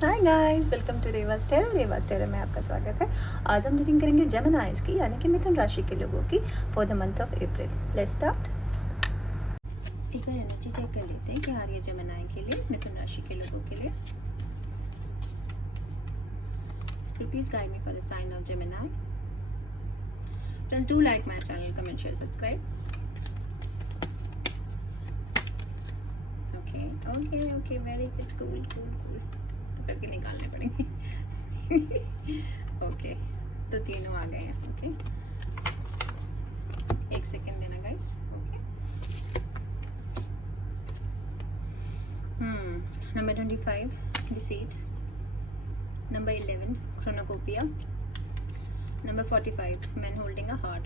Hi guys, welcome to Rewa's tarot में आपका स्वागत है। आज हम रीडिंग करेंगे जेमिनाइज की, यानी कि मिथुन राशि के लोगों की for the month of April. Let's start. एक बार एनर्जी चेक कर लेते हैं कि आ रही है जेमिनाई के लिए, मिथुन राशि के लोगों के लिए। Please guide me for the sign of Gemini. Friends, do like my channel, comment, share, subscribe. Okay okay, very good, cool cool cool. करके निकालने पड़ेंगे। ओके, तो तीनों आ गए हैं। ओके, एक सेकेंड देना guys. Okay, number 25 deceit, number 11 cornucopia, number 45 man holding a heart.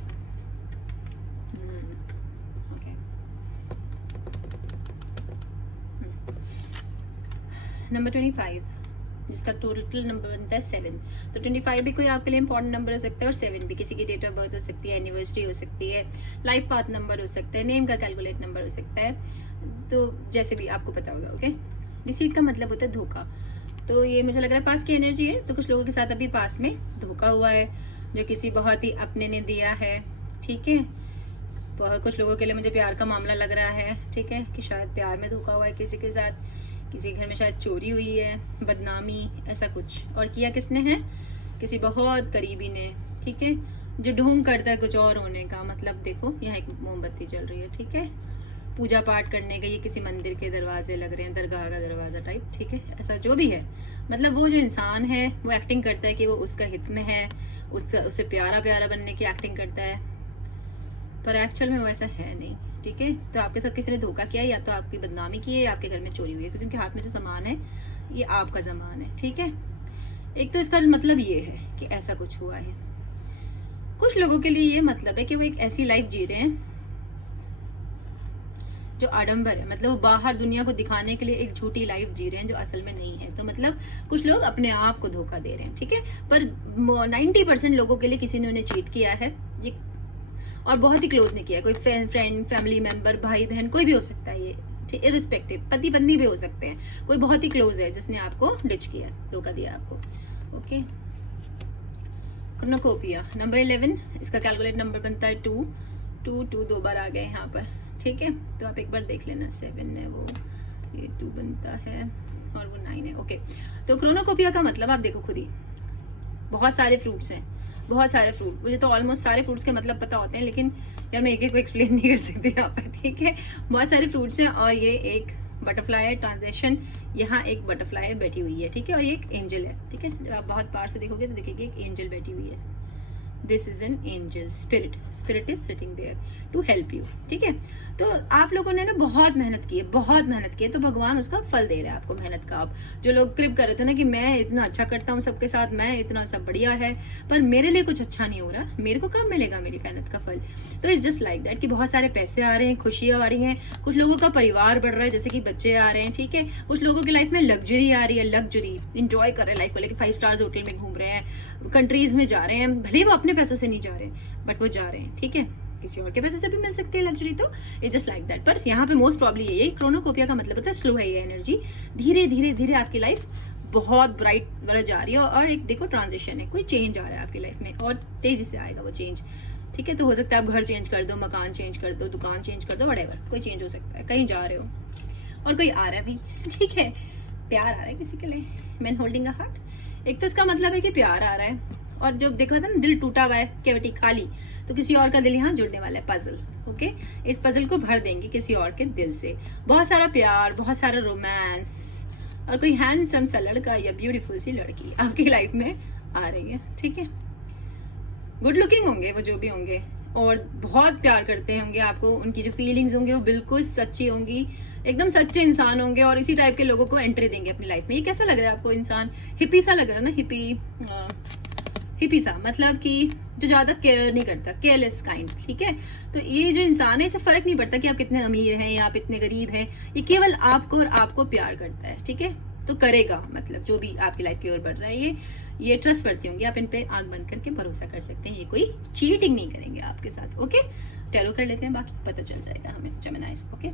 Okay, number 25 जिसका टोटल नंबर बनता है 7। तो 25 भी कोई आपके लिए इंपॉर्टेंट नंबर हो सकता है और 7 भी किसी की डेट ऑफ बर्थ हो सकती है, एनिवर्सरी हो सकती है, लाइफ पाथ नंबर हो सकता है, नेम का कैलकुलेट नंबर हो सकता है, तो जैसे भी आपको पता होगा। ओके, डिसीट का मतलब होता है धोखा। तो ये मुझे लग रहा है पास की एनर्जी है, तो कुछ लोगों के साथ अभी पास में धोखा हुआ है जो किसी बहुत ही अपने ने दिया है। ठीक है, कुछ लोगों के लिए मुझे प्यार का मामला लग रहा है। ठीक है, कि शायद प्यार में धोखा हुआ है किसी के साथ, किसी घर में शायद चोरी हुई है, बदनामी, ऐसा कुछ। और किया किसने है? किसी बहुत करीबी ने। ठीक है, जो ढोंग करता है कुछ और होने का। मतलब देखो, यहाँ एक मोमबत्ती जल रही है। ठीक है, पूजा पाठ करने के ये किसी मंदिर के दरवाजे लग रहे हैं, दरगाह का दरवाजा टाइप। ठीक है, ऐसा जो भी है, मतलब वो जो इंसान है वो एक्टिंग करता है कि वो उसका हित में है, उससे प्यारा प्यारा बनने की एक्टिंग करता है, पर एक्चुअल में वैसा है नहीं। ठीक है, तो आपके साथ किसी ने धोखा किया, या तो आपकी बदनामी की है, या आपके घर में चोरी हुई है, क्योंकि उनके हाथ में जो सामान है ये आपका सामान है। ठीक है, एक तो इसका मतलब ये है कि ऐसा कुछ हुआ है। कुछ लोगों के लिए ये मतलब है कि वो एक ऐसी लाइफ जी रहे हैं जो आडंबर है, मतलब वो बाहर दुनिया को दिखाने के लिए एक झूठी लाइफ जी रहे हैं जो असल में नहीं है। तो मतलब कुछ लोग अपने आप को धोखा दे रहे हैं। ठीक है, पर 90% लोगों के लिए किसी ने उन्हें चीट किया है, ये और बहुत ही क्लोज ने किया है। कोई फ्रेंड, फैमिली मेंबर, भाई बहन, कोई भी हो सकता है ये, इरिस्पेक्टिव, पति पत्नी भी हो सकते हैं। कोई बहुत ही क्लोज है जिसने आपको डिच किया, धोखा दिया आपको। ओके, क्रोनोकोपिया नंबर 11, इसका कैलकुलेट नंबर बनता है 2 2 2 दो बार आ गए यहाँ पर। ठीक है, तो आप एक बार देख लेना, 7 है वो, ये 2 बनता है और वो 9 है। ओके, तो क्रोनोकोपिया का मतलब आप देखो खुद ही, बहुत सारे फ्रूट्स हैं, बहुत सारे फ्रूट। मुझे तो ऑलमोस्ट सारे फ्रूट्स के मतलब पता होते हैं, लेकिन यार मैं एक एक को एक्सप्लेन नहीं कर सकती यहाँ पर। ठीक है, बहुत सारे फ्रूट्स हैं और ये एक बटरफ्लाई है, ट्रांजेक्शन। यहाँ एक बटरफ्लाई बैठी हुई है। ठीक है, और ये एक एंजल है। ठीक है, जब आप बहुत पार से देखोगे तो देखेंगे एक एंजल बैठी हुई है। This is an angel spirit, spirit is sitting there to help you. ठीक है, तो आप लोगों ने ना बहुत मेहनत की है, बहुत मेहनत की है, तो भगवान उसका फल दे रहा है आपको मेहनत का। आप जो लोग क्रिप कर रहे थे ना कि मैं इतना अच्छा करता हूँ सबके साथ, मैं इतना सब बढ़िया है, पर मेरे लिए कुछ अच्छा नहीं हो रहा, मेरे को कब मिलेगा मेरी मेहनत का फल? तो इट्स जस्ट लाइक दैट कि बहुत सारे पैसे आ रहे हैं, खुशियाँ आ रही हैं, कुछ लोगों का परिवार बढ़ रहा है, जैसे कि बच्चे आ रहे हैं। ठीक है, कुछ लोगों की लाइफ में लग्जरी आ रही है, लग्जरी इंजॉय कर रहे हैं लाइफ को लेकर, 5 स्टार्स होटल में घूम रहे हैं, कंट्रीज में जा रहे हैं, भले वो अपने पैसों से नहीं जा रहे हैं बट वो जा रहे हैं। ठीक है, किसी और के पैसे से भी मिल सकती है लग्जरी, तो इट्स जस्ट लाइक दैट। पर यहाँ पे मोस्ट प्रॉब्ली यही, क्रोनोकोपिया का मतलब होता है स्लो है ये एनर्जी, धीरे धीरे धीरे आपकी लाइफ बहुत ब्राइट वाला जा रही है। और एक देखो ट्रांजिशन है, कोई चेंज आ रहा है आपकी लाइफ में और तेजी से आएगा वो चेंज। ठीक है, तो हो सकता है आप घर चेंज कर दो, मकान चेंज कर दो, दुकान चेंज कर दो, व्हाटएवर, कोई चेंज हो सकता है, कहीं जा रहे हो और कोई आ रहा है भी। ठीक है, प्यार आ रहा है किसी के लिए, मैन होल्डिंग अ हार्ट। एक तो इसका मतलब है कि प्यार आ रहा है, और जब देखा था ना दिल टूटा हुआ है, कैविटी खाली, तो किसी और का दिल यहाँ जुड़ने वाला है, पजल। ओके, इस पजल को भर देंगे किसी और के दिल से। बहुत सारा प्यार, बहुत सारा रोमांस, और कोई हैंडसम सा लड़का या ब्यूटीफुल सी लड़की आपकी लाइफ में आ रही है। ठीक है, गुड लुकिंग होंगे वो जो भी होंगे, और बहुत प्यार करते होंगे आपको, उनकी जो फीलिंग्स होंगी वो बिल्कुल सच्ची होंगी, एकदम सच्चे इंसान होंगे, और इसी टाइप के लोगों को एंट्री देंगे अपनी लाइफ में। ये कैसा लग रहा है आपको इंसान? हिप्पी सा लग रहा है ना, हिप्पी सा, मतलब कि जो ज्यादा केयर नहीं करता, केयरलेस काइंड। ठीक है, तो ये जो इंसान है, इसे फर्क नहीं पड़ता कि आप कितने अमीर हैं या आप इतने गरीब हैं, ये केवल आपको और आपको प्यार करता है। ठीक है, तो करेगा, मतलब जो भी आपकी लाइफ की ओर बढ़ रहा है, ये ट्रस्ट करती होंगी, आप इन पे आंख बंद करके भरोसा कर सकते हैं, ये कोई चीटिंग नहीं करेंगे आपके साथ। ओके, टैरो कर लेते हैं, बाकी पता चल जाएगा हमें जेमिनाइज। Okay,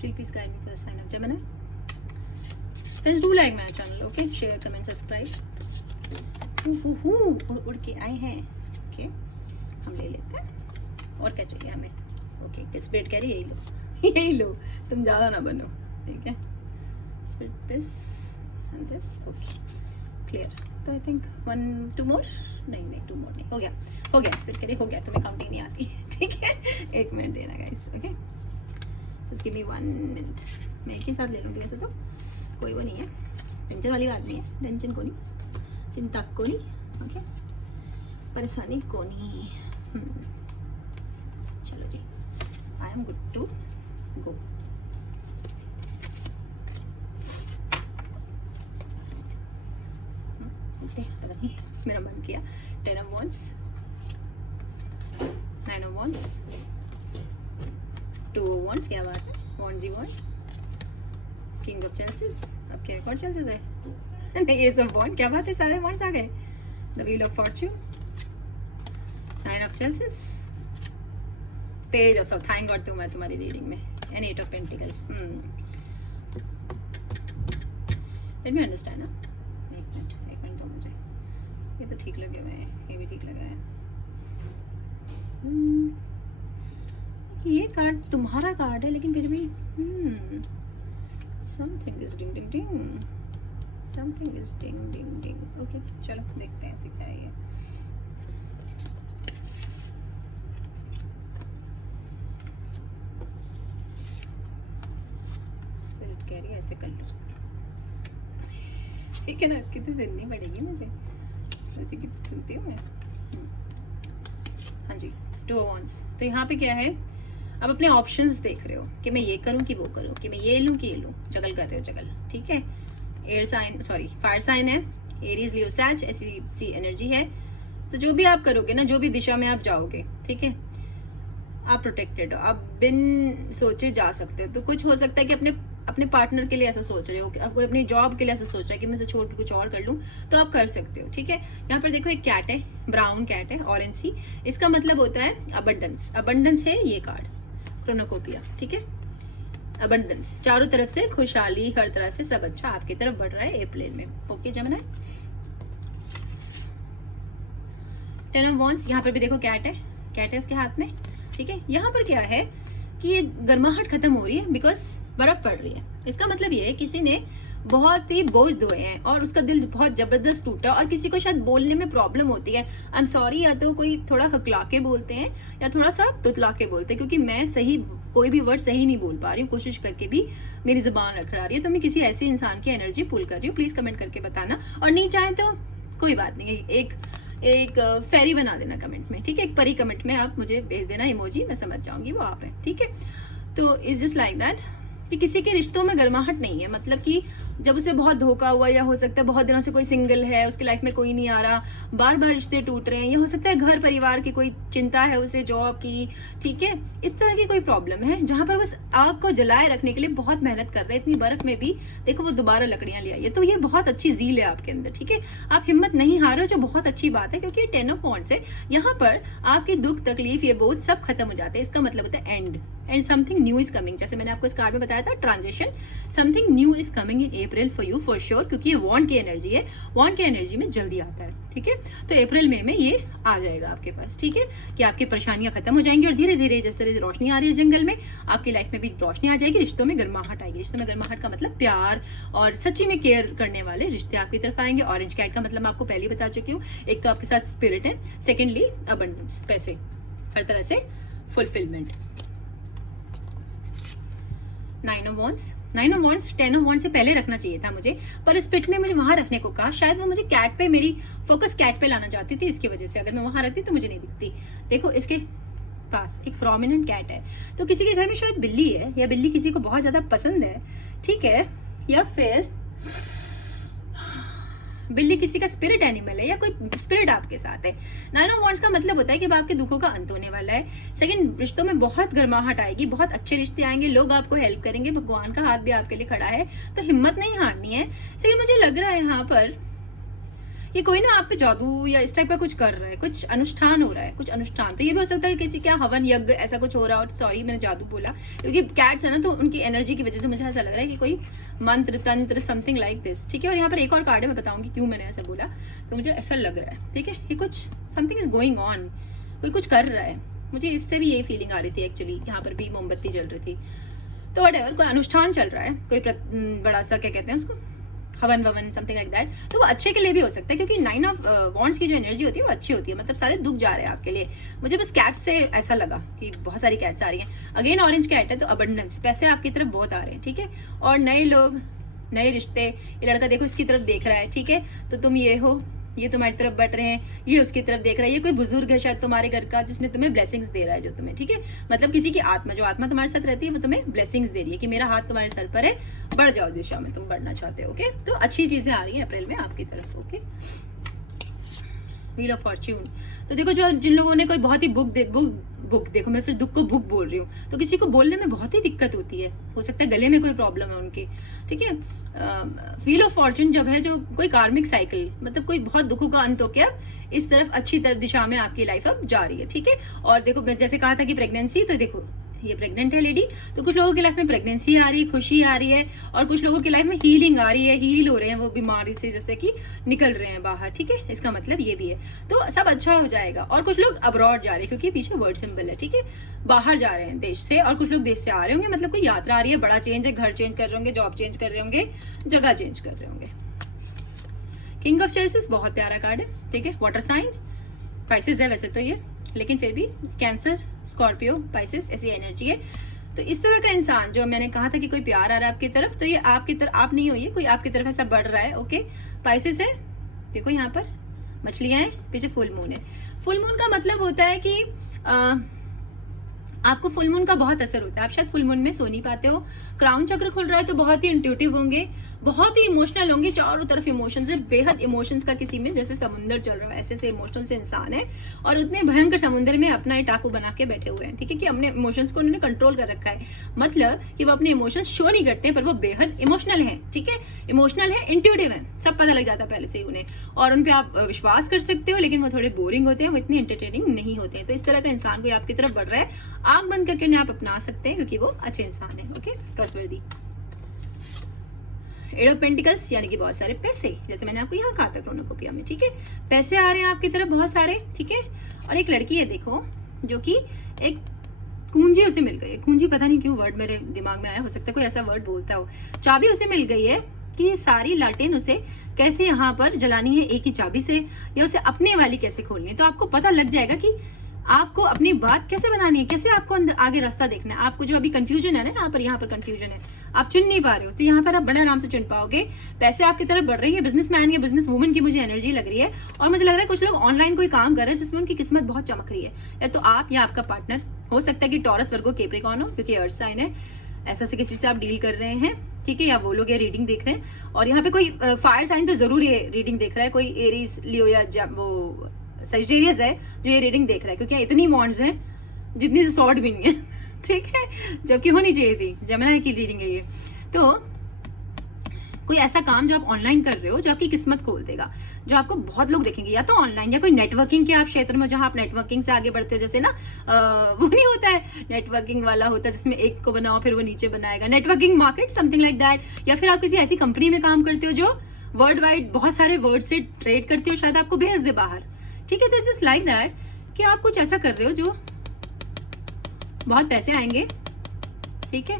please guide me for the sign of Gemini. Friends, do like my channel, okay? Share, comment, subscribe. उड़ के आए हैं, ओके हम ले लेते हैं। और क्या चाहिए हमें? ओके स्प्लिट कह रही यही लो यही लो, तुम ज़्यादा ना बनो, ठीक है? Split this and this, okay clear. तो आई थिंक 1 2 मोर, नहीं 2 मोर नहीं, हो गया स्प्लिट करिए, हो गया। तुम्हें काउंटिंग नहीं आती ठीक है? 1 मिनट देना guys, okay just give me 1 minute. मैं एक ही साथ ले लूँगी, वैसे तो कोई वो नहीं है, टेंशन वाली बात नहीं है, टेंशन को नहीं, चिंता को नहीं, ओके परेशानी को नहीं। चलो जी, I am good to go. पता नहीं मेरा मन किया। 10 of wands, 9 of wands, 2 of wands, क्या बात है, wands he wand, king of chances, अब क्या एक और chances है नहीं, ये सब वॉन्ड, क्या बात है, सारे वॉन्ड्स आ गए। The wheel of fortune, 9 of chalices, page of swords, thank God मैं तुम्हारी रीडिंग में, and 8 of pentacles. Let me understand ना, एक मिनट दो मुझे, ये तो ठीक लगे हुए हैं, ये भी ठीक लगा है। ये कार्ड तुम्हारा कार्ड है, लेकिन फिर भी something is ding ding ding, something is ding ding ding, okay चलो देखते हैं ऐसे क्या है ये। स्पिरिट कह रही है ऐसे कर लो ठीक है ना, इसकी तो सुननी पड़ेगी मुझे, उसी की सुनती हूँ मैं। हाँ जी, 2 of wands। तो यहाँ पे क्या है, अब अपने ऑप्शंस देख रहे हो कि मैं ये करूँ कि वो करूँ, कि मैं ये लूँ कि ये लूँ, जगल कर रहे हो जगल, ठीक है? Air sign, sorry fire sign है, एरीज लियो सैज, ऐसी सी एनर्जी है। तो जो भी आप करोगे ना, जो भी दिशा में आप जाओगे, ठीक है, आप प्रोटेक्टेड हो, आप बिन सोचे जा सकते हो। तो कुछ हो सकता है कि अपने पार्टनर के लिए ऐसा सोच रहे हो, कि आप कोई अपनी जॉब के लिए ऐसा सोच रहा है कि मैं इसे छोड़ के कुछ और कर लूँ, तो आप कर सकते हो, ठीक है? यहाँ पर देखो एक कैट है, ब्राउन कैट है, ऑरेंज सी, इसका मतलब होता है अबंडेंस। अबंडेंस है ये कार्ड, क्रोनोकोपिया, ठीक है? अबंडेंस, चारों तरफ से खुशहाली, हर तरह से सब अच्छा आपकी तरफ बढ़ रहा है अप्रैल में, ओके जेमिनी। 10 of wands, यहाँ पर भी देखो कैट है उसके हाथ में, ठीक है? यहाँ पर क्या है कि ये गर्माहट खत्म हो रही है, बिकॉज बर्फ पड़ रही है। इसका मतलब ये है किसी ने बहुत ही बोझ धोए हैं और उसका दिल बहुत जबरदस्त टूटा, और किसी को शायद बोलने में प्रॉब्लम होती है, आई एम सॉरी, या तो कोई थोड़ा हकला के बोलते हैं या थोड़ा सा तुतला के बोलते हैं, क्योंकि मैं सही कोई भी वर्ड सही नहीं बोल पा रही हूँ, कोशिश करके भी मेरी जुबान लड़खड़ा रही है। तो मैं किसी ऐसे इंसान की एनर्जी पुल कर रही हूँ, प्लीज कमेंट करके बताना, और नहीं चाहे तो कोई बात नहीं, एक फेरी बना देना कमेंट में, ठीक है? एक परी कमेंट में आप मुझे भेज देना इमोजी, मैं समझ जाऊंगी वो आप है, ठीक है? तो इज जस्ट लाइक दैट कि किसी के रिश्तों में गर्माहट नहीं है, मतलब कि जब उसे बहुत धोखा हुआ, या हो सकता है बहुत दिनों से कोई सिंगल है, उसकी लाइफ में कोई नहीं आ रहा, बार बार रिश्ते टूट रहे हैं, या हो सकता है घर परिवार की कोई चिंता है उसे, जॉब की, ठीक है? इस तरह की कोई प्रॉब्लम है जहां पर बस आग को जलाए रखने के लिए बहुत मेहनत कर रहे हैं, इतनी बर्फ में भी देखो वो दोबारा लकड़ियां ले आई है। तो ये बहुत अच्छी जील है आपके अंदर, ठीक है? आप हिम्मत नहीं हार रहे हो, जो बहुत अच्छी बात है, क्योंकि 10 of wands है, यहाँ पर आपकी दुख तकलीफ ये बोझ सब खत्म हो जाते हैं। इसका मतलब होता है and something new is coming, जैसे मैंने आपको इस कार्ड में बताया था, transition, something new is coming in April for you for sure, क्योंकि ये वॉन्ड की एनर्जी है, वॉन्ड की एनर्जी में जल्दी आता है, ठीक है? तो अप्रैल में ये आ जाएगा आपके पास, ठीक है? कि आपकी परेशानियां खत्म हो जाएंगी, और धीरे धीरे जैसे रोशनी आ रही है जंगल में, आपकी लाइफ में भी रोशनी आ जाएगी, रिश्तों में गर्माहट आएगी। रिश्तों में गर्माहट का मतलब प्यार और सच्ची में केयर करने वाले रिश्ते आपकी तरफ आएंगे। ऑरेंज कैट का मतलब मैं आपको पहले ही बता चुकी हूँ, एक तो आपके साथ स्पिरिट है, सेकेंडली अबंडेंस, पैसे, हर तरह से fulfilment. 9 of wands, 10 of wands से पहले रखना चाहिए था मुझे, पर स्पिरिट ने मुझे वहां रखने को कहा। शायद वो मुझे कैट पे, मेरी फोकस कैट पे लाना चाहती थी, इसकी वजह से अगर मैं वहां रखती तो मुझे नहीं दिखती। देखो इसके पास एक प्रोमिनेंट कैट है, तो किसी के घर में शायद बिल्ली है, या बिल्ली किसी को बहुत ज्यादा पसंद है, ठीक है? या फिर बिल्ली किसी का स्पिरिट एनिमल है, या कोई स्पिरिट आपके साथ है। 9 of wands का मतलब होता है कि अब आपके दुखों का अंत होने वाला है। सेकंड, रिश्तों में बहुत गर्माहट आएगी, बहुत अच्छे रिश्ते आएंगे, लोग आपको हेल्प करेंगे, भगवान का हाथ भी आपके लिए खड़ा है, तो हिम्मत नहीं हारनी है। सेकंड, मुझे लग रहा है यहाँ पर ये कोई ना आप पे जादू या इस टाइप का कुछ कर रहा है, कुछ अनुष्ठान हो रहा है, कुछ अनुष्ठान। तो ये भी हो सकता है कि किसी क्या हवन यज्ञ ऐसा कुछ हो रहा हो। सॉरी मैंने जादू बोला, क्योंकि कैट्स है ना, तो उनकी एनर्जी की वजह से मुझे ऐसा लग रहा है कि कोई मंत्र तंत्र समथिंग लाइक दिस, ठीक है। और यहाँ पर एक और कार्ड है, मैं बताऊंगी क्यों मैंने ऐसा बोला, तो मुझे ऐसा लग रहा है, ठीक है। ये कुछ समथिंग इज गोइंग ऑन, कोई कुछ कर रहा है। मुझे इससे भी यही फीलिंग आ रही थी एक्चुअली, यहाँ पर भी मोमबत्ती जल रही थी। तो व्हाटएवर, कोई अनुष्ठान चल रहा है, कोई बड़ा सा क्या कहते हैं उसको, हवन ववन समथिंग लाइक दैट। तो वो अच्छे के लिए भी हो सकता है, क्योंकि 9 ऑफ वॉन्ड्स की जो एनर्जी होती है वो अच्छी होती है, मतलब सारे दुख जा रहे हैं आपके लिए। मुझे बस कैट से ऐसा लगा कि बहुत सारी कैट्स आ रही हैं। अगेन ऑरेंज कैट है, तो अबंडेंस, पैसे आपकी तरफ बहुत आ रहे हैं, ठीक है। और नए लोग, नए रिश्ते, ये लड़का देखो इसकी तरफ देख रहा है, ठीक है। तो तुम ये हो, ये तुम्हारी तरफ बढ़ रहे हैं, ये उसकी तरफ देख रहा है। ये कोई बुजुर्ग है शायद तुम्हारे घर का, जिसने तुम्हें ब्लेसिंग्स दे रहा है, जो तुम्हें, ठीक है, मतलब किसी की आत्मा, जो आत्मा तुम्हारे साथ रहती है वो तुम्हें ब्लेसिंग्स दे रही है कि मेरा हाथ तुम्हारे सर पर है, बढ़ जाओ दिशा में तुम बढ़ना चाहते हो। ओके, तो अच्छी चीजें आ रही हैं अप्रैल में आपकी तरफ। Okay, wheel of Fortune. तो देखो, जो जिन लोगों ने कोई बहुत ही बुक देखो, मैं फिर दुख को बुक बोल रही हूँ, तो किसी को बोलने में बहुत ही दिक्कत होती है, हो सकता है गले में कोई प्रॉब्लम है उनकी, ठीक है। व्हील ऑफ फॉर्च्यून जब है, जो कोई कार्मिक साइकिल, मतलब कोई बहुत दुखों का अंत होकर अब इस तरफ अच्छी तरफ दिशा में आपकी लाइफ अब जा रही है, ठीक है। और देखो, मैं जैसे कहा था कि प्रेगनेंसी, तो देखो ये प्रेग्नेंट है लेडी, तो कुछ लोगों की लाइफ में प्रेगनेंसी आ रही है, खुशी आ रही है, और कुछ लोगों की लाइफ में हीलिंग आ रही है, हील हो रहे हैं वो बीमारी से, जैसे कि निकल रहे हैं बाहर, ठीक है। इसका मतलब ये भी है, तो सब अच्छा हो जाएगा। और कुछ लोग अब्रॉड जा रहे हैं, क्योंकि पीछे वर्ड सिंबल है, ठीक है, बाहर जा रहे हैं देश से, और कुछ लोग देश से आ रहे होंगे, मतलब कोई यात्रा आ रही है, बड़ा चेंज है, घर चेंज कर रहे होंगे, जॉब चेंज कर रहे होंगे, जगह चेंज कर रहे होंगे। किंग ऑफ चेल्सिस बहुत प्यारा कार्ड है, ठीक है। वाटर साइन, पाइसेस है वैसे तो ये, लेकिन फिर भी कैंसर, स्कॉर्पियो, पाइसेस ऐसी एनर्जी है। तो इस तरह का इंसान, जो मैंने कहा था कि कोई प्यार आ रहा है आपकी तरफ, तो ये आपकी तरफ, आप नहीं हो, ये कोई आपकी तरफ ऐसा बढ़ रहा है। ओके, पाइसेस है, देखो यहाँ पर मछलियां हैं, पीछे फुल मून है। फुल मून का मतलब होता है कि आपको फुल मून का बहुत असर होता है, आप शायद फुल मून में सो नहीं पाते हो। क्राउन चक्र खुल रहा है, तो बहुत ही इंट्यूटिव होंगे, बहुत ही इमोशनल होंगे, चारों तरफ इमोशंस है, बेहद इमोशंस का किसी में जैसे समुंदर चल रहा है, ऐसे से इमोशनल से इंसान है, और उतने भयंकर समुद्र में अपना एक टापू बना के बैठे हुए हैं, ठीक है, कि अपने इमोशंस को उन्होंने कंट्रोल कर रखा है। मतलब कि वो अपने इमोशंस शो नहीं करते हैं, पर वो बेहद इमोशनल है, ठीक है, इमोशनल है, इंट्यूटिव है, सब पता लग जाता है पहले से ही उन्हें, और उन पर आप विश्वास कर सकते हो, लेकिन वो थोड़े बोरिंग होते हैं, वो इतनी एंटरटेनिंग नहीं होते हैं। तो इस तरह का इंसान कोई आपकी तरफ बढ़ रहा है, आंख बंद करके उन्हें आप अपना सकते हैं, क्योंकि वो अच्छे इंसान है। Okay, trustworthy. Eight of pentacles, यानी कि बहुत सारे पैसे, जैसे मैंने आपको यहाँ कहा था क्रोनोकोपिया में, ठीक है, पैसे आ रहे हैं आपकी तरफ बहुत सारे, ठीक है। और एक लड़की है देखो, जो कि एक कुंजी उसे मिल गई है, कुंजी पता नहीं क्यों वर्ड मेरे दिमाग में आया, हो सकता है कोई ऐसा वर्ड बोलता हो। चाबी उसे मिल गई है कि सारी लालटेन उसे कैसे यहाँ पर जलानी है, एक ही चाबी से, या उसे अपने वाली कैसे खोलनी है। तो आपको पता लग जाएगा कि आपको अपनी बात कैसे बनानी है, कैसे आपको अंदर आगे रास्ता देखना है। आपको जो अभी कंफ्यूजन है ना, यहाँ पर कंफ्यूजन है, आप चुन नहीं पा रहे हो, तो यहाँ पर आप बड़े आराम से चुन पाओगे। पैसे आपकी तरफ बढ़ रही है, बिजनेसमैन या बिजनेस वुमन की मुझे एनर्जी लग रही है, और मुझे लग रहा है कुछ लोग ऑनलाइन कोई काम कर रहे हैं जिसमें उनकी किस्मत बहुत चमक रही है, या तो आप या आपका पार्टनर, हो सकता है कि टॉरस, वर्गो, कैप्रिकॉर्न हो, क्योंकि अर्थ साइन है, ऐसा से किसी से आप डील कर रहे हैं, ठीक है, या वो लोग ये रीडिंग देख रहे हैं। और यहाँ पे कोई फायर साइन तो जरूर ये रीडिंग देख रहा है, कोई एरीज, लियो या वो सजिटेरियस है जो ये रीडिंग देख रहा है, क्योंकि इतनी मॉन्ड्स हैं जितनी से शॉर्ट भी नहीं है, ठीक है, जबकि होनी चाहिए थी। जेमिनी की रीडिंग है ये। तो कोई ऐसा काम जो आप ऑनलाइन कर रहे हो, जो आपकी किस्मत खोल देगा, जो आपको बहुत लोग देखेंगे, या तो ऑनलाइन या कोई नेटवर्किंग के आप क्षेत्र में, जहां आप नेटवर्किंग से आगे बढ़ते हो, जैसे ना वो नहीं होता है, नेटवर्किंग वाला होता है जिसमें एक को बनाओ फिर वो नीचे बनाएगा, networking market, something like that. या फिर आप किसी ऐसी कंपनी में काम करते हो जो वर्ल्ड वाइड बहुत सारे वर्ड से ट्रेड करते हो, शायद आपको भेज दे बाहर, ठीक है। तो जस्ट लाइक दैट कि आप कुछ ऐसा कर रहे हो जो बहुत पैसे आएंगे, ठीक है,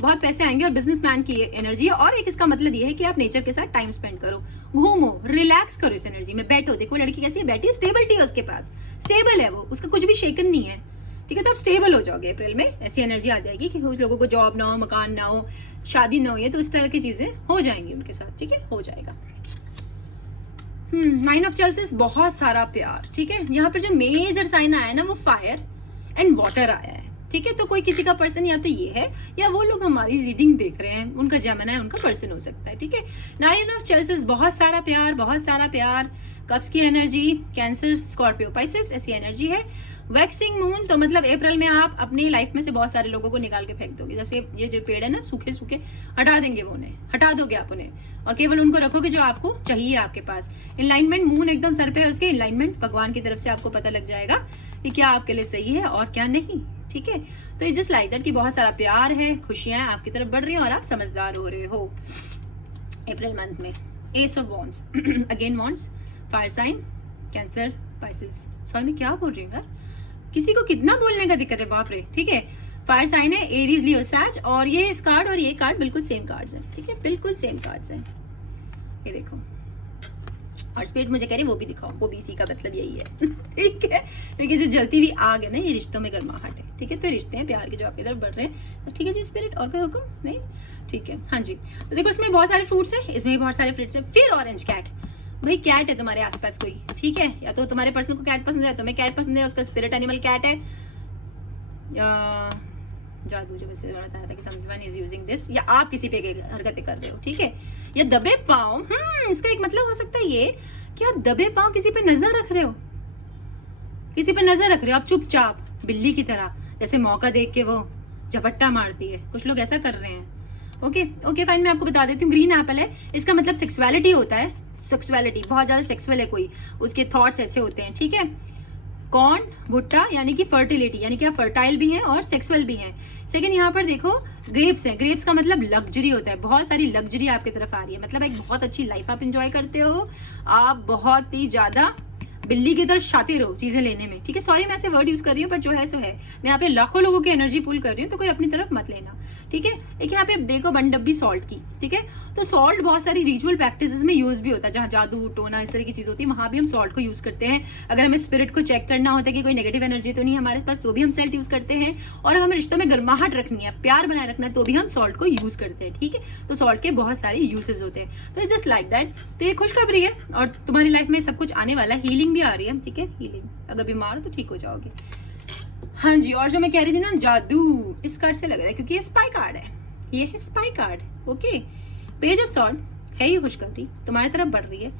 बहुत पैसे आएंगे, और बिजनेसमैन की एनर्जी है। और एक इसका मतलब ये है कि आप नेचर के साथ टाइम स्पेंड करो, घूमो, रिलैक्स करो, इस एनर्जी में बैठो। देखो लड़की कैसी है, बैठी है, स्टेबिलिटी है उसके पास, स्टेबल है वो, उसका कुछ भी शेकन नहीं है, ठीक है। तो आप स्टेबल हो जाओगे अप्रैल में, ऐसी एनर्जी आ जाएगी कि कुछ लोगों को जॉब ना हो, मकान ना हो, शादी ना हो, ये तो इस तरह की चीजें हो जाएंगी उनके साथ, ठीक है, हो जाएगा। 9 ऑफ चेल्सिस, बहुत सारा प्यार, ठीक है। यहाँ पर जो मेजर साइन आया है ना, वो फायर एंड वाटर आया है, ठीक है। तो कोई किसी का पर्सन या तो ये है या वो लोग हमारी रीडिंग देख रहे हैं, उनका जेमिनी उनका पर्सन हो सकता है, ठीक है। नाइन ऑफ चेल्सेस, बहुत सारा प्यार, बहुत सारा प्यार। कप्स की एनर्जी, कैंसर, स्कॉर्पियो, पाइसेस, ऐसी एनर्जी है। वैक्सिंग मून, तो मतलब अप्रैल में आप अपनी लाइफ में से बहुत सारे लोगों को निकाल के फेंक दोगे। जैसे ये जो पेड़ है ना, सूखे सूखे हटा देंगे वो, उन्हें हटा दोगे आप उन्हें, और केवल उनको रखोगे जो आपको चाहिए आपके पास। इनलाइनमेंट, मून एकदम सर पे है उसके, इनलाइनमेंट भगवान की तरफ से आपको पता लग जाएगा कि क्या आपके लिए सही है और क्या नहीं, ठीक है। तो ये जस्ट लाइक दैट कि बहुत सारा प्यार है, खुशियां आपकी तरफ बढ़ रही हैं और आप समझदार हो रहे हो अप्रैल मंथ में। Ace of wands, again wands, fire sign, cancer, Pisces. Sorry मैं क्या बोल रही हूँ यार, किसी को कितना बोलने का दिक्कत है, बाप रे, ठीक है। फायर साइन है, एरीज, लियो, सैज, और ये इस कार्ड और ये कार्ड बिल्कुल सेम कार्ड्स हैं, ठीक है, बिल्कुल सेम कार्ड्स हैं। ये देखो, और स्पिरिट मुझे कह रही है वो भी दिखाओ, वो भी इसी का मतलब यही है, ठीक है। क्योंकि जो जलती हुई आग है ना, ये रिश्तों में गर्माहट है, ठीक है। तो रिश्ते हैं प्यार के जो आपकी तरफ बढ़ रहे हैं, ठीक है जी। स्पिरिट और कोई हुक्म नहीं, ठीक है, हाँ जी। तो देखो इसमें बहुत सारे फ्रूट्स हैं, इसमें भी बहुत सारे फ्रूट्स हैं। फिर ऑरेंज कैट, भाई कैट है तुम्हारे आसपास कोई, ठीक है, या तो तुम्हारे पर्सन को कैट पसंद है, तुम्हें कैट पसंद है, उसका स्पिरिट एनिमल कैट है। जादू जो वैसे बताया था कि समवन इज यूजिंग दिस, या आप किसी पे हरकतें कर रहे हो, ठीक है। या दबे पाँव, इसका एक मतलब हो सकता है ये कि आप दबे पाँव किसी पे नजर रख रहे हो, किसी पे नजर रख रहे हो आप चुपचाप, बिल्ली की तरह, जैसे मौका देख के वो झपट्टा मारती है, कुछ लोग ऐसा कर रहे हैं। ओके ओके फाइन, मैं आपको बता देती हूँ। ग्रीन एप्पल है, इसका मतलब सेक्सुअलिटी होता है, सेक्सुअलिटी, बहुत ज्यादा सेक्सुअल है कोई, उसके थॉट्स ऐसे होते हैं, ठीक है। कॉर्न, भुट्टा, यानी कि फर्टिलिटी, यानी कि आप फर्टाइल भी हैं और सेक्सुअल भी हैं। सेकंड यहाँ पर देखो ग्रेप्स है, ग्रेप्स का मतलब लग्जरी होता है, बहुत सारी लग्जरी आपकी तरफ आ रही है, मतलब एक बहुत अच्छी लाइफ आप एंजॉय करते हो, आप बहुत ही ज्यादा बिल्ली की तरह शातिर हो चीजें लेने में, ठीक है। सॉरी मैं ऐसे वर्ड यूज कर रही हूँ, पर जो है सो है, मैं यहाँ पे लाखों लोगों की एनर्जी पुल कर रही हूँ, तो कोई अपनी तरफ मत लेना, ठीक है। एक यहाँ पे देखो बन डब्बी सॉल्ट की, ठीक है। तो सॉल्ट बहुत सारी रिचुअल प्रैक्टिसेस में यूज भी होता है, जहाँ जादू टोना इस तरह की चीज होती है, वहां भी हम सॉल्ट को यूज करते हैं। अगर हमें स्पिरिट को चेक करना होता है कि कोई नेगेटिव एनर्जी तो नहीं हमारे पास, तो भी हम सॉल्ट यूज करते हैं। और अगर हमें रिश्तों में गर्माहट रखनी है, प्यार बनाए रखना है, तो भी हम सॉल्ट को यूज करते हैं, ठीक है। तो सॉल्ट के बहुत सारे यूसेज होते हैं, तो इट्स जस्ट लाइक दैट। तो ये खुशखबरी है और तुम्हारी लाइफ में सब कुछ आने वाला है, हीलिंग भी आ रही है, ठीक है। हीलिंग, अगर बीमार हो तो ठीक हो जाओगे, हाँ जी। और जो मैं कह रही थी ना, जादू, इस कार्ड से लग रहा है क्योंकि ये स्पाई कार्ड है, ये है spy card, okay. Page of sword है, ये खुशखबरी तुम्हारी तरफ बढ़ रही है,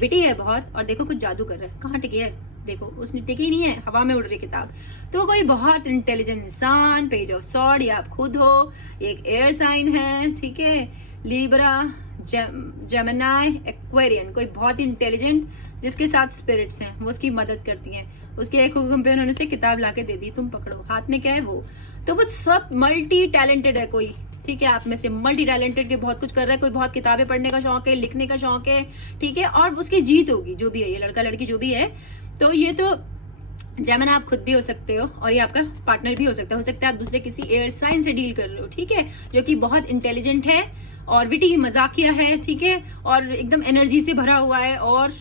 बिटी है बहुत, और देखो कुछ जादू कर रहा है, कहाँ टिकी है, देखो उसने टिकी नहीं है, हवा में उड़ रही किताब। तो कोई बहुत इंटेलिजेंट इंसान, पेज ऑफ सॉर्ड, या आप खुद हो, एक एयर साइन है, ठीक है, लिब्रा, जेमिनी, एक्वेरियन, कोई बहुत ही इंटेलिजेंट जिसके साथ स्पिरिट्स हैं, वो उसकी मदद करती हैं, उसके एक हुक्म पे उन्होंने उसे किताब लाके दे दी, तुम पकड़ो, हाथ में क्या है वो। तो वो सब मल्टी टैलेंटेड है कोई, ठीक है, आप में से मल्टी टैलेंटेड के बहुत कुछ कर रहा है, कोई बहुत किताबें पढ़ने का शौक है, लिखने का शौक है, ठीक है, और उसकी जीत होगी, जो भी है ये लड़का लड़की जो भी है। तो ये तो जेमिनी आप खुद भी हो सकते हो और ये आपका पार्टनर भी हो सकता है आप दूसरे किसी एयर साइन से डील कर रहे हो, ठीक है, जो कि बहुत इंटेलिजेंट है और विटी, मजाकिया है, ठीक है, और एकदम एनर्जी से भरा हुआ है, और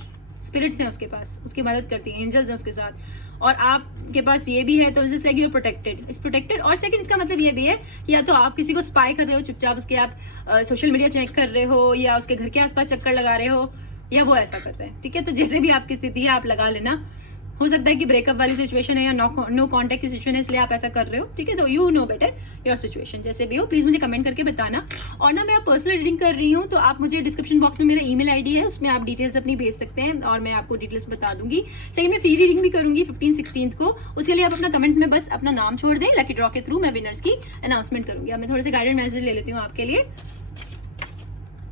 स्पिरिट्स हैं उसके पास, उसकी मदद करती हैं, एंजल्स हैं उसके साथ, और आपके पास ये भी है, तो जैसे कि प्रोटेक्टेड, इस प्रोटेक्टेड। और सेकंड इसका मतलब ये भी है कि या तो आप किसी को स्पाई कर रहे हो चुपचाप, उसके आप सोशल मीडिया चेक कर रहे हो, या उसके घर के आसपास चक्कर लगा रहे हो, या वो ऐसा कर रहे हैं, ठीक है। तो जैसे भी आपकी स्थिति है आप लगा लेना, हो सकता है कि ब्रेकअप वाली सिचुएशन है या नो कांटेक्ट की सिचुएशन है, इसलिए आप ऐसा कर रहे हो, ठीक है। तो you know better your situation, जैसे भी हो प्लीज मुझे कमेंट करके बताना। और ना मैं पर्सनल रीडिंग कर रही हूँ, तो आप मुझे डिस्क्रिप्शन बॉक्स में मेरा ईमेल आईडी है, उसमें आप डिटेल्स अपनी भेज सकते हैं और मैं आपको डिटेल्स बता दूंगी। सेकंड में फ्री रीडिंग भी करूंगी 15-16 को, उसके लिए आप अपना कमेंट में बस अपना नाम छोड़ दें, लकी ड्रॉ के थ्रू मैं विनर्स की अनाउंसमेंट करूंगी। अब मैं थोड़े से गाइडेड मैसेज ले लेती हूँ आपके लिए,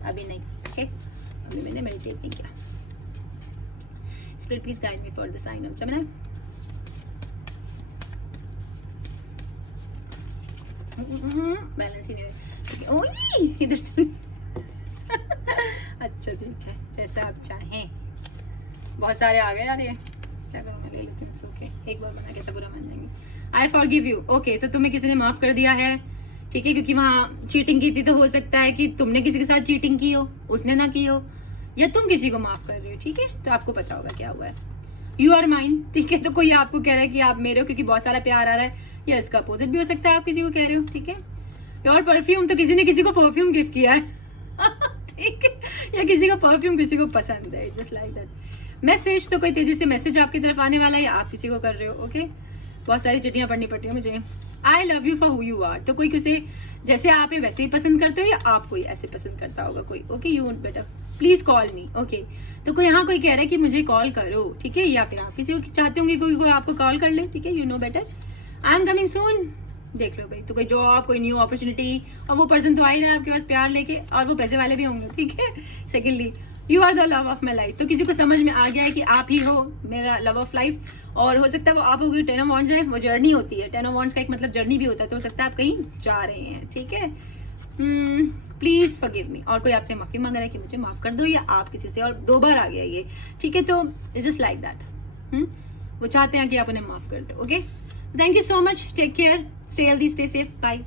अभी नहीं, ओके, अभी मैंने मेडिटेट नहीं किया। Spirit, please guide me for the sign of Gemini. Balance ही नहीं, ओए इधर से अच्छा ठीक है, जैसे आप चाहें। बहुत सारे आ गए यार, ये क्या करूँ, मैं ले लेती हूँ सूखे, एक बार बना के तो बुरा मान जाएंगे। I forgive you, okay. तो तुम्हें किसी ने माफ कर दिया है, ठीक है, क्योंकि वहाँ चीटिंग की थी, तो हो सकता है कि तुमने किसी के साथ चीटिंग की हो, उसने ना की हो, या तुम किसी को माफ कर रहे हो, ठीक है। तो आपको पता होगा क्या हुआ है। यू आर माइन, ठीक है। तो कोई आपको कह रहा है कि आप मेरे हो क्योंकि बहुत सारा प्यार आ रहा है, या इसका अपोजिट भी हो सकता है, आप किसी को कह रहे हो, ठीक है। और परफ्यूम, तो किसी ने किसी को परफ्यूम गिफ्ट किया है ठीक है, या किसी को परफ्यूम किसी को पसंद है, जस्ट लाइक दैट। मैसेज, तो कोई तेजी से मैसेज आपकी तरफ आने वाला है, या आप किसी को कर रहे हो, ओके। बहुत सारी चिट्ठियां पढ़नी पड़ती है मुझे। I love you for who you are, तो कोई किसे जैसे आप है वैसे ही पसंद करते हो, या आप कोई ऐसे पसंद करता होगा कोई। Okay, you won't better please call me. Okay, तो कोई यहाँ कोई कह रहा है कि मुझे कॉल करो, ठीक है, या फिर आप किसी को चाहते होंगे कोई आपको कॉल कर ले, ठीक है, you know better. I am coming soon, देख लो भाई। तो कोई जॉब, कोई न्यू अपॉर्चुनिटी, और वो पर्सन तो आ ही रहा है आपके पास प्यार लेके, और वो पैसे वाले भी होंगे, ठीक है। Secondly, you are the love of my life, तो किसी को समझ में आ गया है कि आप ही हो मेरा लव ऑफ लाइफ, और हो सकता है वो आप हो। 10 ऑफ वॉन्ड्स है, वो जर्नी होती है। 10 ऑफ वॉन्ड्स का एक मतलब जर्नी भी होता है, तो हो सकता है आप कहीं जा रहे हैं, ठीक है। प्लीज फॉरगिव मी, और कोई आपसे माफी मांग रहा है कि मुझे माफ कर दो, या आप किसी से, और 2 बार आ गया ये, ठीक है। तो इट्स जस्ट लाइक दैट, वो चाहते हैं कि आप उन्हें माफ कर दो। Okay, thank you so much, take care, stay healthy, stay safe, bye.